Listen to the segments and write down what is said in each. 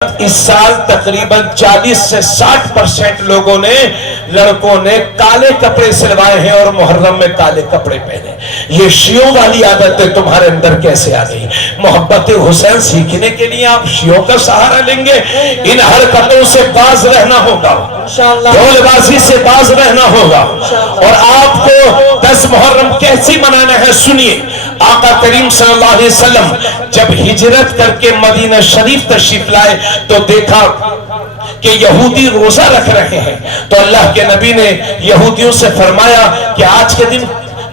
اس سال تقریباً 40 سے 60% لوگوں نے لڑکوں نے کالے کپڑے سلوائے ہیں اور محرم میں کالے کپڑے پہنے. یہ شیعوں والی عادتیں تمہارے اندر کیسے آ گئی؟ محبت حسین سیکھنے کے لیے آپ شیعوں کا سہارا لیں گے؟ ان حرکتوں سے باز رہنا ہوگا, ڈھول بازی سے باز رہنا ہوگا. اور آپ کو 10 محرم کیسی منانا ہے سنیے. آقا کریم صلی اللہ علیہ وسلم جب ہجرت کر کے مدینہ شریف تشریف لائے تو دیکھا کہ یہودی روزہ رکھ رہے ہیں, تو اللہ کے نبی نے یہودیوں سے فرمایا کہ آج کے دن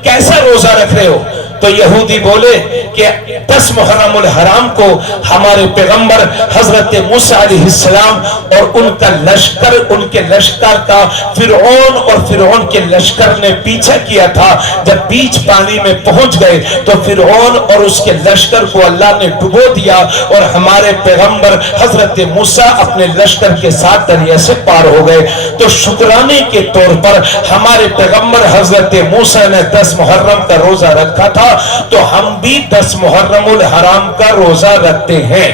کیسا روزہ رکھ رہے ہو؟ تو یہودی بولے کہ 10 محرم الحرام کو ہمارے پیغمبر حضرت موسیٰ علیہ السلام اور ان کا لشکر, ان کے لشکر کا فرعون اور فرعون کے لشکر نے پیچھا کیا تھا. جب بیچ پانی میں پہنچ گئے تو فرعون اور اس کے لشکر کو اللہ نے ڈبو دیا اور ہمارے پیغمبر حضرت موسیٰ اپنے لشکر کے ساتھ دریا سے پار ہو گئے. تو شکرانے کے طور پر ہمارے پیغمبر حضرت موسیٰ نے 10 محرم کا روزہ رکھا تھا, تو ہم بھی 10 محرم الحرام کا روزہ رکھتے ہیں.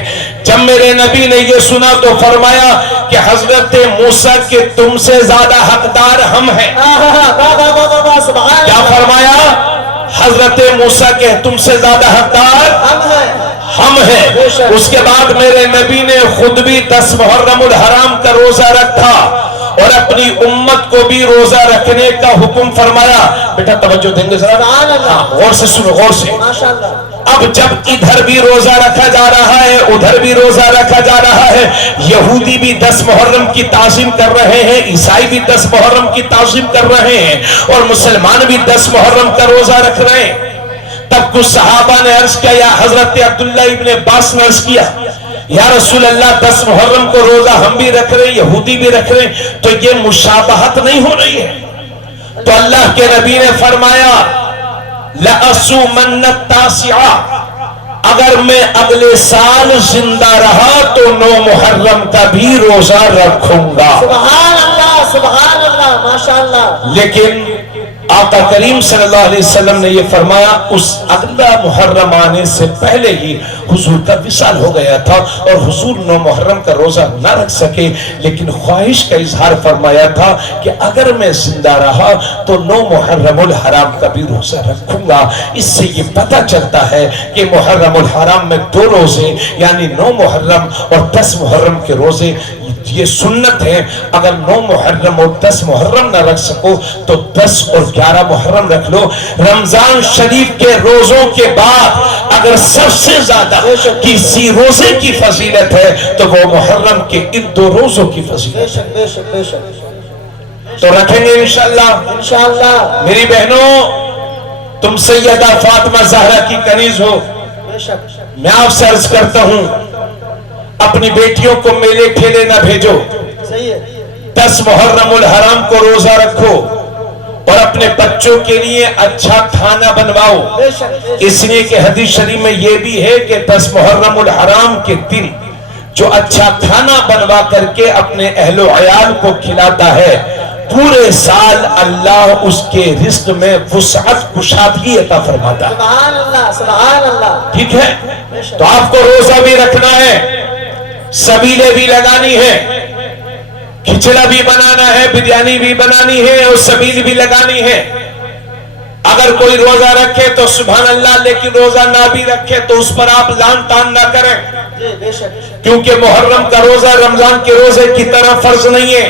جب میرے نبی نے یہ سنا تو فرمایا کہ حضرت موسیٰ کے تم سے زیادہ حقدار ہم ہیں. کیا فرمایا؟ حضرت موسیٰ کے تم سے زیادہ حقدار ہم ہیں. اس کے بعد میرے نبی نے خود بھی 10 محرم الحرام کا روزہ رکھا اور اپنی امت کو بھی روزہ رکھنے کا حکم فرمایا. بیٹا توجہ دیں گے ذرا, غور سے سنو, غور سے. اب جب ادھر بھی روزہ رکھا جا رہا ہے, ادھر بھی روزہ رکھا جا رہا ہے, یہودی بھی 10 محرم کی تعظیم کر رہے ہیں, عیسائی بھی 10 محرم کی تعظیم کر رہے ہیں, اور مسلمان بھی 10 محرم کا روزہ رکھ رہے ہیں. تب کچھ صحابہ نے عرض کیا, یا حضرت عبداللہ ابن عباس نے عرض کیا, یا رسول اللہ 10 محرم کو روزہ ہم بھی رکھ رہے ہیں, یہودی بھی رکھ رہے ہیں, تو یہ مشابہت نہیں ہو رہی ہے؟ تو اللہ کے نبی نے فرمایا لَأَصُومَنَّ التَّاسِعَ, اگر میں اگلے سال زندہ رہا تو 9 محرم کا بھی روزہ رکھوں گا. سبحان اللہ, سبحان اللہ, ماشاءاللہ. لیکن آقا کریم صلی اللہ علیہ وسلم نے یہ فرمایا اس اگلا محرم آنے سے پہلے ہی حضور کا وصال ہو گیا تھا اور حضور 9 محرم کا روزہ نہ رکھ سکے, لیکن خواہش کا اظہار فرمایا تھا کہ اگر میں زندہ رہا تو 9 محرم الحرام کا بھی روزہ رکھوں گا. اس سے یہ پتہ چلتا ہے کہ محرم الحرام میں 2 روزے یعنی 9 محرم اور 10 محرم کے روزے یہ سنت ہے. اگر 9 محرم اور 10 محرم نہ رکھ سکو تو 10 اور 11 محرم رکھ لو. رمضان شریف کے روزوں کے بعد اگر سب سے زیادہ کسی روزے کی فضیلت ہے تو وہ محرم کے ان 2 روزوں کی فضیلت ہے. بے شک, بے شک. تو رکھیں گے انشاءاللہ. انشاءاللہ. میری بہنوں, تم سیدہ فاطمہ زہرا کی کنیز ہو. بے شک. میں آپ سے عرض کرتا ہوں اپنی بیٹیوں کو میلے ٹھیلے نہ بھیجو. صحیح ہے. 10 محرم الحرام کو روزہ رکھو اور اپنے بچوں کے لیے اچھا کھانا بنواؤ. بے شک. اس لیے کہ حدیث شریف میں یہ بھی ہے کہ 10 محرم الحرام کے دن جو اچھا کھانا بنوا کر کے اپنے اہل و عیال کو کھلاتا ہے پورے سال اللہ اس کے رزق میں وسعت کشادگی عطا فرماتا ہے. سبحان اللہ, سبحان اللہ. ٹھیک ہے, تو آپ کو روزہ بھی رکھنا ہے, سبیلے بھی لگانی ہے, کھچڑا بھی بنانا ہے, بریانی بھی بنانی ہے اور سبیل بھی لگانی ہے. اگر کوئی روزہ رکھے تو سبحان اللہ, لیکن روزہ نہ بھی رکھے تو اس پر آپ لان تان نہ کریں, بے شک. کیونکہ محرم کا روزہ رمضان کے روزے کی طرح فرض نہیں ہے.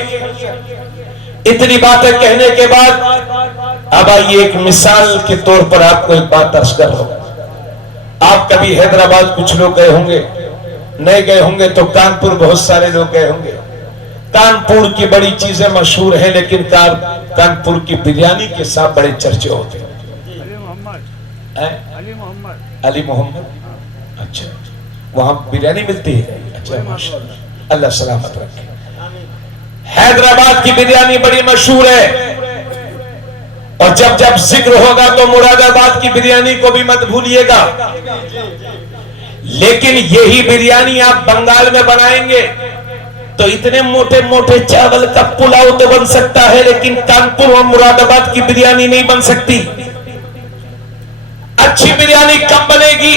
اتنی باتیں کہنے کے بعد اب آئیے ایک مثال کے طور پر آپ کو ایک بات عرض کر رہا ہوں. آپ کبھی حیدرآباد کچھ لوگ گئے ہوں گے, نہیں گئے ہوں گے تو کانپور بہت سارے لوگ گئے ہوں گے. کانپور کی بڑی چیزیں مشہور ہیں, لیکن کانپور کی بریانی کے ساتھ بڑے چرچے ہوتے ہیں. علی محمد, اچھا وہاں بریانی ملتی ہے. اچھا ماشاءاللہ, اللہ سلامت رکھے. حیدرآباد کی بریانی بڑی مشہور ہے, اور جب جب ذکر ہوگا تو مراد آباد کی بریانی کو بھی مت بھولیے گا. لیکن یہی بریانی آپ بنگال میں بنائیں گے تو اتنے موٹے موٹے چاول کا پلاؤ تو بن سکتا ہے, لیکن کانپور اور مراد آباد کی بریانی نہیں بن سکتی. اچھی بریانی کب بنے گی؟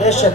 بے شک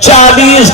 40